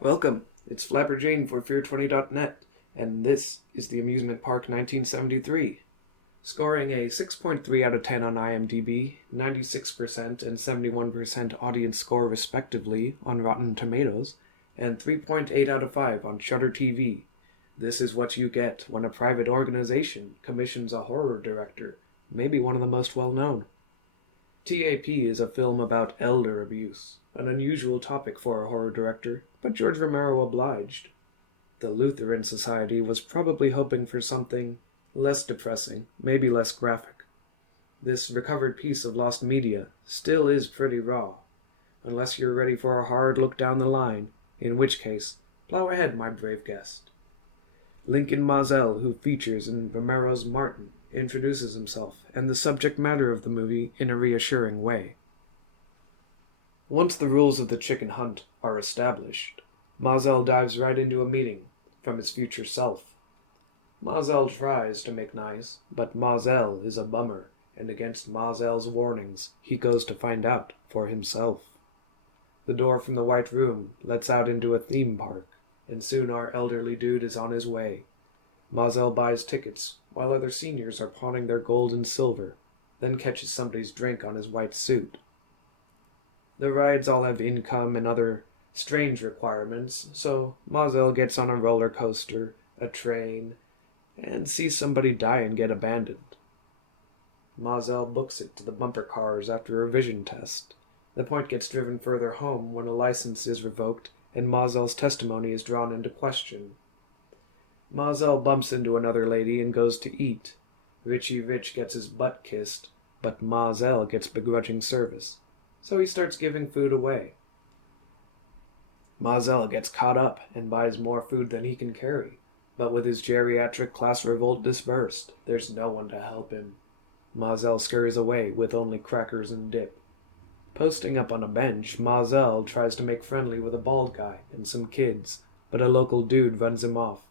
Welcome, it's Flapper Jane for Fear20.net, and this is the Amusement Park 1973. Scoring a 6.3 out of 10 on IMDb, 96% and 71% audience score respectively on Rotten Tomatoes, and 3.8 out of 5 on Shudder TV. This is what you get when a private organization commissions a horror director, maybe one of the most well-known. TAP is a film about elder abuse, an unusual topic for a horror director, but George Romero obliged. The Lutheran Society was probably hoping for something less depressing, maybe less graphic. This recovered piece of lost media still is pretty raw, unless you're ready for a hard look down the line, in which case, plow ahead, my brave guest. Lincoln Mazel, who features in Romero's Martin, introduces himself and the subject matter of the movie in a reassuring way. Once the rules of the chicken hunt are established, Mazel dives right into a meeting from his future self. Mazel tries to make nice, but Mazel is a bummer, and against Mazel's warnings, he goes to find out for himself. The door from the White Room lets out into a theme park, and soon our elderly dude is on his way. Mazel buys tickets while other seniors are pawning their gold and silver, then catches somebody's drink on his white suit. The rides all have income and other strange requirements, so Mazel gets on a roller coaster, a train, and sees somebody die and get abandoned. Mazel books it to the bumper cars after a vision test. The point gets driven further home when a license is revoked and Mazel's testimony is drawn into question. Mazel bumps into another lady and goes to eat. Richie Rich gets his butt kissed, but Mazel gets begrudging service, so he starts giving food away. Mazel gets caught up and buys more food than he can carry, but with his geriatric class revolt dispersed, there's no one to help him. Mazel scurries away with only crackers and dip. Posting up on a bench, Mazel tries to make friendly with a bald guy and some kids, but a local dude runs him off.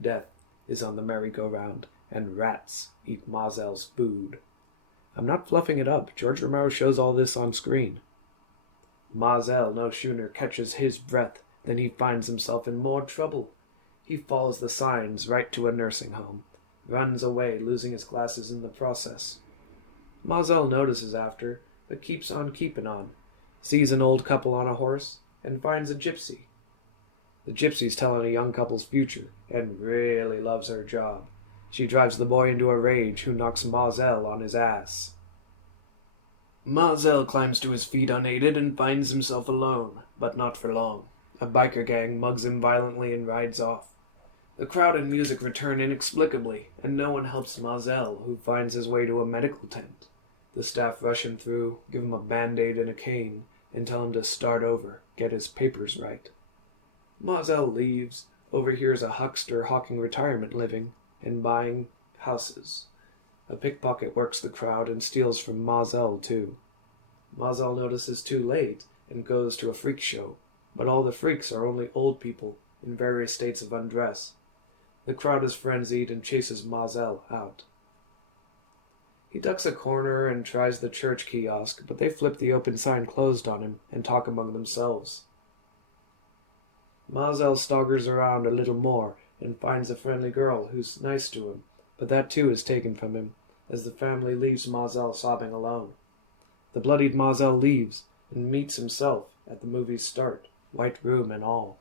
Death is on the merry-go-round, and rats eat Mazel's food. I'm not fluffing it up. George Romero shows all this on screen. Mazel no sooner catches his breath than he finds himself in more trouble. He follows the signs right to a nursing home, runs away, losing his glasses in the process. Mazel notices after, but keeps on keeping on, sees an old couple on a horse, and finds a gypsy. The gypsy's telling a young couple's future, and really loves her job. She drives the boy into a rage, who knocks Mazel on his ass. Mazel climbs to his feet unaided and finds himself alone, but not for long. A biker gang mugs him violently and rides off. The crowd and music return inexplicably, and no one helps Mazel, who finds his way to a medical tent. The staff rush him through, give him a band-aid and a cane, and tell him to start over, get his papers right. Mazel leaves, overhears a huckster hawking retirement living, and buying houses. A pickpocket works the crowd and steals from Mazel too. Mazel notices too late and goes to a freak show, but all the freaks are only old people in various states of undress. The crowd is frenzied and chases Mazel out. He ducks a corner and tries the church kiosk, but they flip the open sign closed on him and talk among themselves. Mazel staggers around a little more and finds a friendly girl who's nice to him, but that too is taken from him, as the family leaves Mazel sobbing alone. The bloodied Mazel leaves and meets himself at the movie's start, white room and all.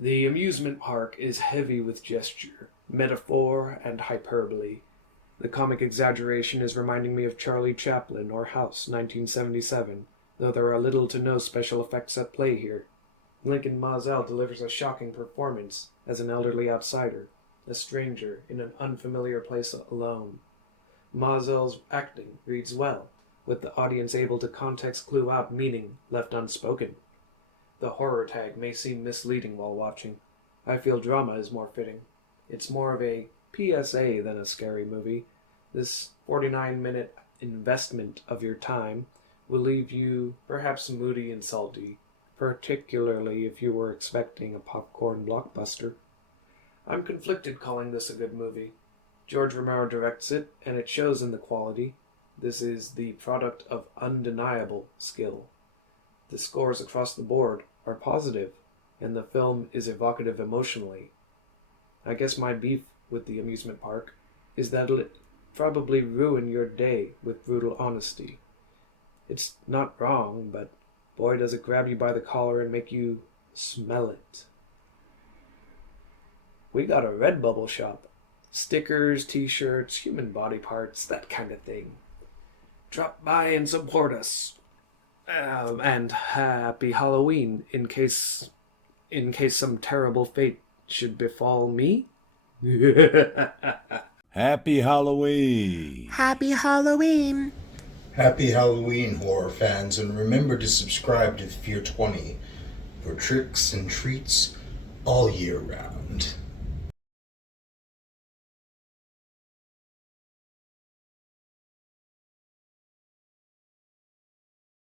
The amusement park is heavy with gesture, metaphor, and hyperbole. The comic exaggeration is reminding me of Charlie Chaplin or House 1977, though there are little to no special effects at play here. Lincoln Mazel delivers a shocking performance as an elderly outsider, a stranger in an unfamiliar place alone. Mazel's acting reads well, with the audience able to context clue out meaning left unspoken. The horror tag may seem misleading while watching. I feel drama is more fitting. It's more of a PSA than a scary movie. This 49-minute investment of your time will leave you perhaps moody and salty, particularly if you were expecting a popcorn blockbuster. I'm conflicted calling this a good movie. George Romero directs it, and it shows in the quality. This is the product of undeniable skill. The scores across the board are positive, and the film is evocative emotionally. I guess my beef with the amusement park is that it'll probably ruin your day with brutal honesty. It's not wrong, but boy does it grab you by the collar and make you smell it. We got a Redbubble shop. Stickers, t-shirts, human body parts, that kind of thing. Drop by and support us. And happy Halloween in case some terrible fate should befall me. Happy Halloween! Happy Halloween! Happy Halloween, horror fans, and remember to subscribe to Fear 20 for tricks and treats all year round.